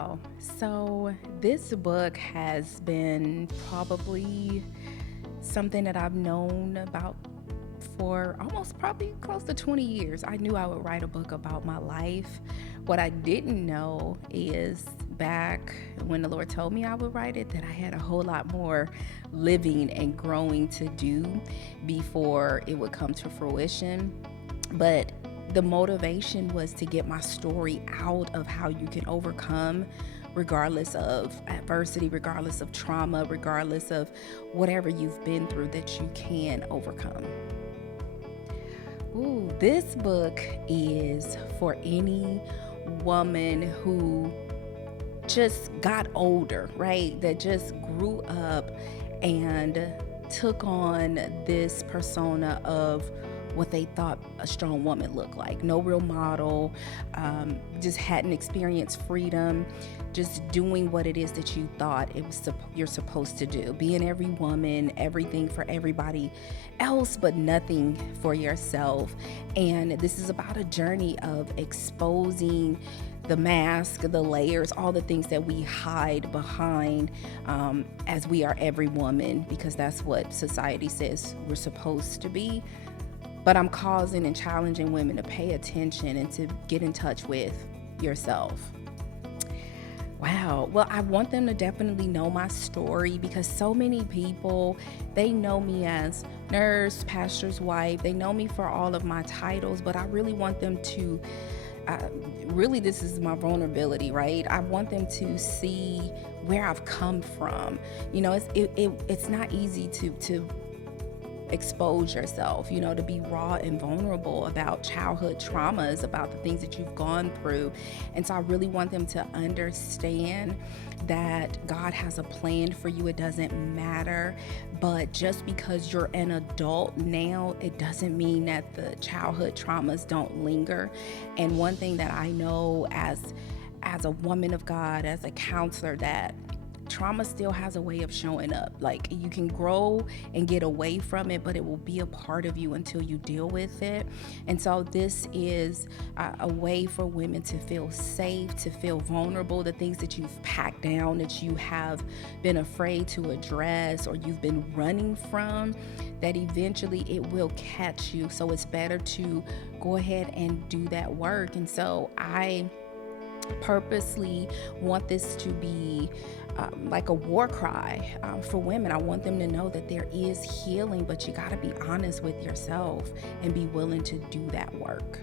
Wow. So this book has been probably something that I've known about for almost probably close to 20 years. I knew I would write a book about my life. What I didn't know is back when the Lord told me I would write it, that I had a whole lot more living and growing to do before it would come to fruition. But the motivation was to get my story out of how you can overcome regardless of adversity, regardless of trauma, regardless of whatever you've been through, that you can overcome. Ooh, this book is for any woman who just got older, right? That just grew up and took on this persona of what they thought a strong woman looked like. No real model, just hadn't experienced freedom, just doing what it is that you thought you're supposed to do. Being every woman, everything for everybody else, but nothing for yourself. And this is about a journey of exposing the mask, the layers, all the things that we hide behind as we are every woman, because that's what society says we're supposed to be. But I'm causing and challenging women to pay attention and to get in touch with yourself. Wow. Well, I want them to definitely know my story, because so many people, they know me as nurse, pastor's wife. They know me for all of my titles, but I really want them to really, this is my vulnerability, right? I want them to see where I've come from. You know, it's not easy to expose yourself, to be raw and vulnerable about childhood traumas, about the things that you've gone through. And so I really want them to understand that God has a plan for you. It doesn't matter, but just because you're an adult now, it doesn't mean that the childhood traumas don't linger. And one thing that I know as a woman of God, as a counselor, that trauma still has a way of showing up. Like, you can grow and get away from it, but it will be a part of you until you deal with it. And so this is a way for women to feel safe, to feel vulnerable. The things that you've packed down, that you have been afraid to address, or you've been running from, that eventually it will catch you. So it's better to go ahead and do that work. And so I purposely want this to be like a war cry for women. I want them to know that there is healing, but you got to be honest with yourself and be willing to do that work.